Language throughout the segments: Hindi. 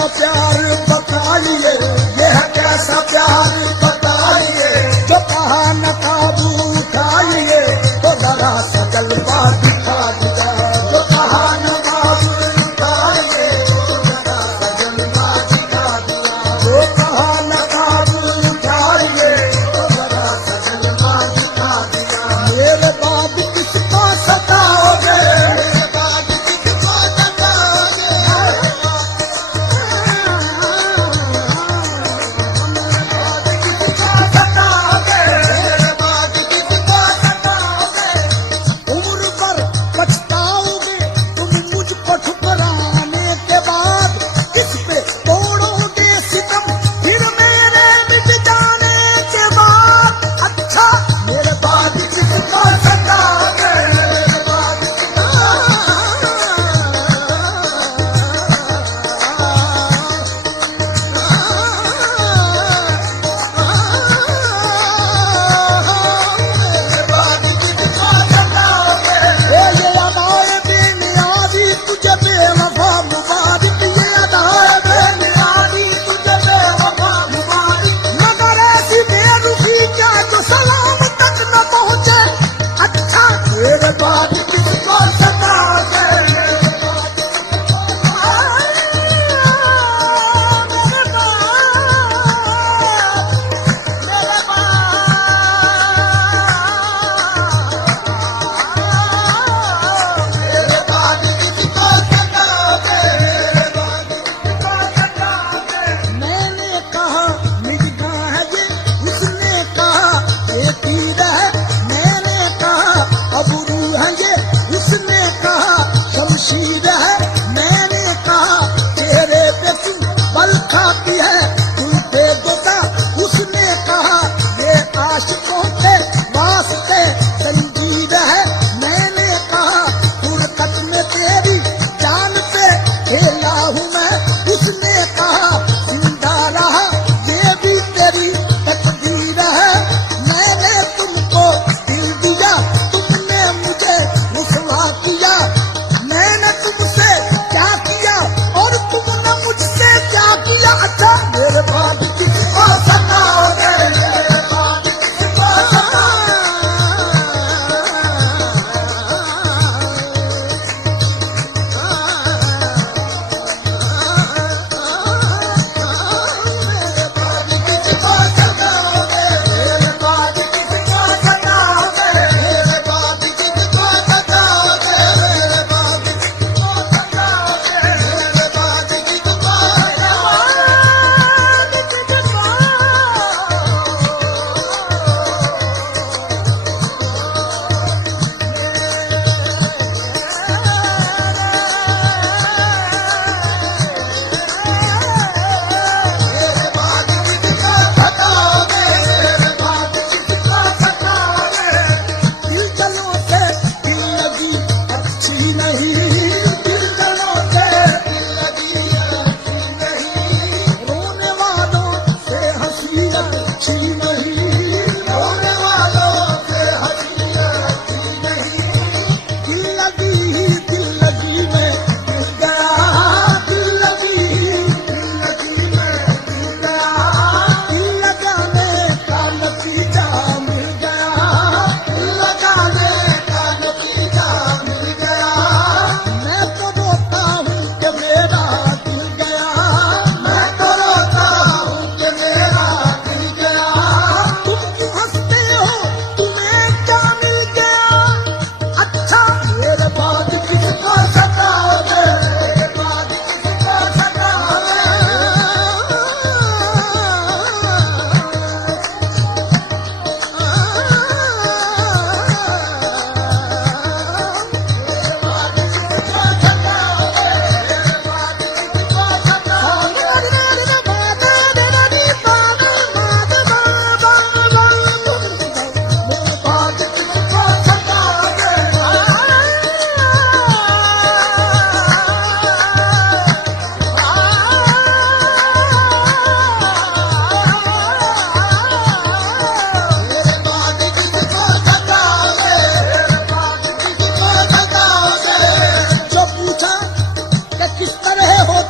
कैसा प्यार बताइए, यह कैसा प्यार बताइए, जो कहा न काबू उठाइए तो जरा सा जलवा दिखा दिया, जो कहा न काबू उठाइए तो जरा सा जलवा दिखा दिया, जो कहा न काबू उठाइए तो जरा सा जलवा दिखा दिया। मेरे बाद किसको सताओगे, मेरे बाद किसको सताओगे, उम्र पर पछताओगे तुम मुझको ठुकराने के बाद, किस पे तोड़ोगे सितम फिर मेरे मिट जाने के बाद। अच्छा मेरे बाद किसको सताओगे, मेरे बाद ये अदाए बेनियाजी तुझे बेवफा मुबारक, ये अदाए बेनियाजी तुझे बेवफा मुबारक, मगर ऐसी बेरुखी क्या जो सलाम तक न पहुंचे। अच्छा मेरे बाद किसको सताओगे, मेरे बाद मेरे बाद किसको सताओगे, मेरे बाद किसको सताओगे। मैंने कहा मिर्जा है ये, उसने कहा ये पीर है, मैंने कहा अबरू है ये, उसने कहा शमशीर है, मैंने कहा तेरे पे तू बल खाती है दिल पे दोता, उसने कहा ये आशिकों के वास्ते जंजीर है, मैंने कहा फुर्सत में तेरी जान पे खेला हूँ मैं, उसने कहा जिंदा रहा ये भी तेरी तकदीर है, मैंने तुमको दिल दिया तुमने मुझे रुसवा किया, मैंने तुमसे क्या किया और तुमने मुझसे क्या किया। अच्छा मेरे बाद किसको सताओगे, मेरे बाद किसको सताओगे,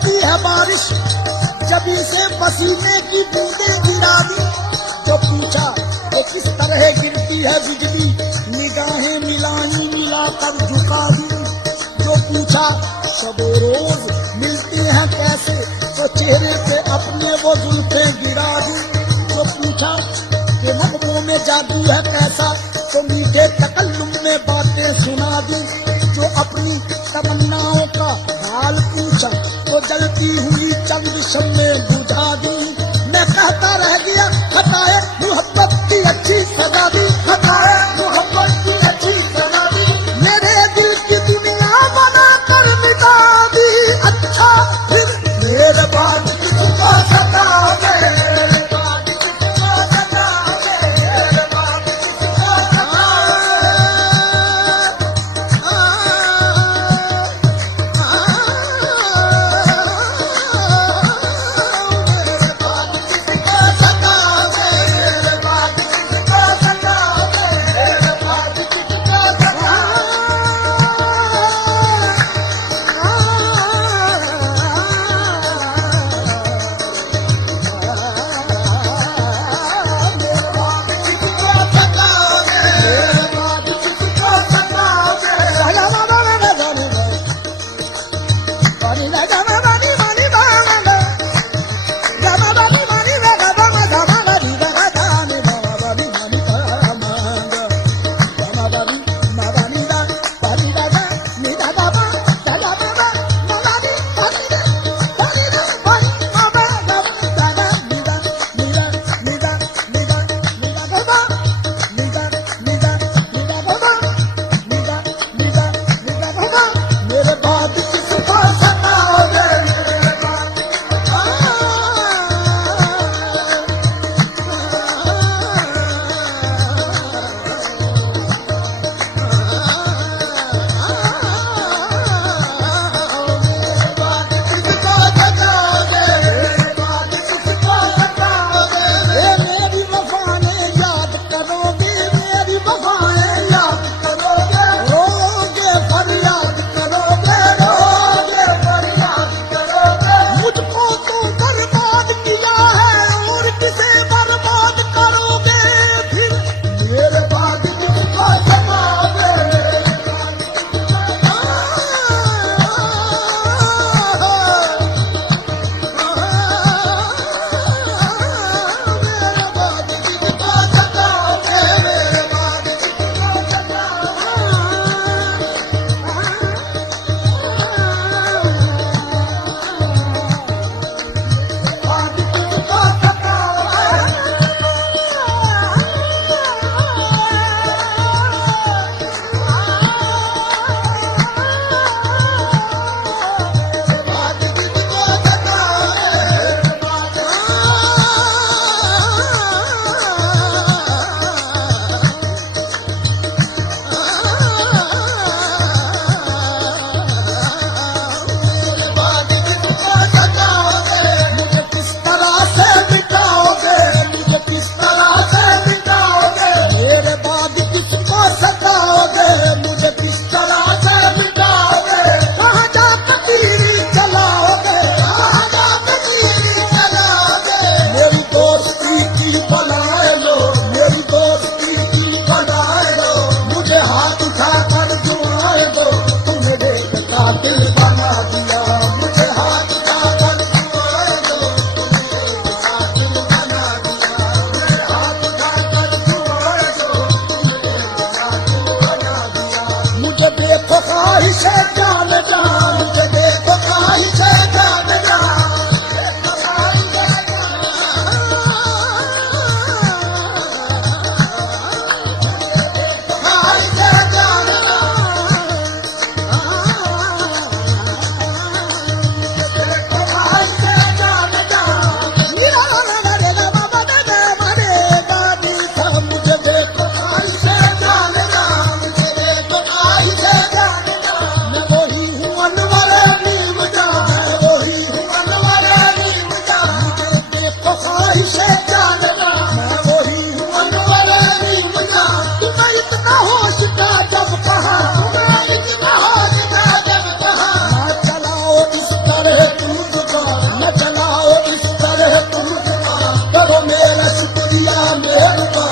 होती है बारिश जबी से पसीने की बूंदें गिरा दी। जो पूछा वो किस तरह गिरती है बिजली, निगाहें मिलाई मिलाकर झुका दी। जो पूछा शबो रोज मिलती हैं कैसे, तो चेहरे पे अपने वो जुल्फें गिरा दी। जो पूछा कि नगमों में जादू है कैसा, तो मीठे तकल्लुम में बातें सुना दी। जो अपनी तमन्नाओं का हाल पूछा, तो जलती हुई चंद शम्में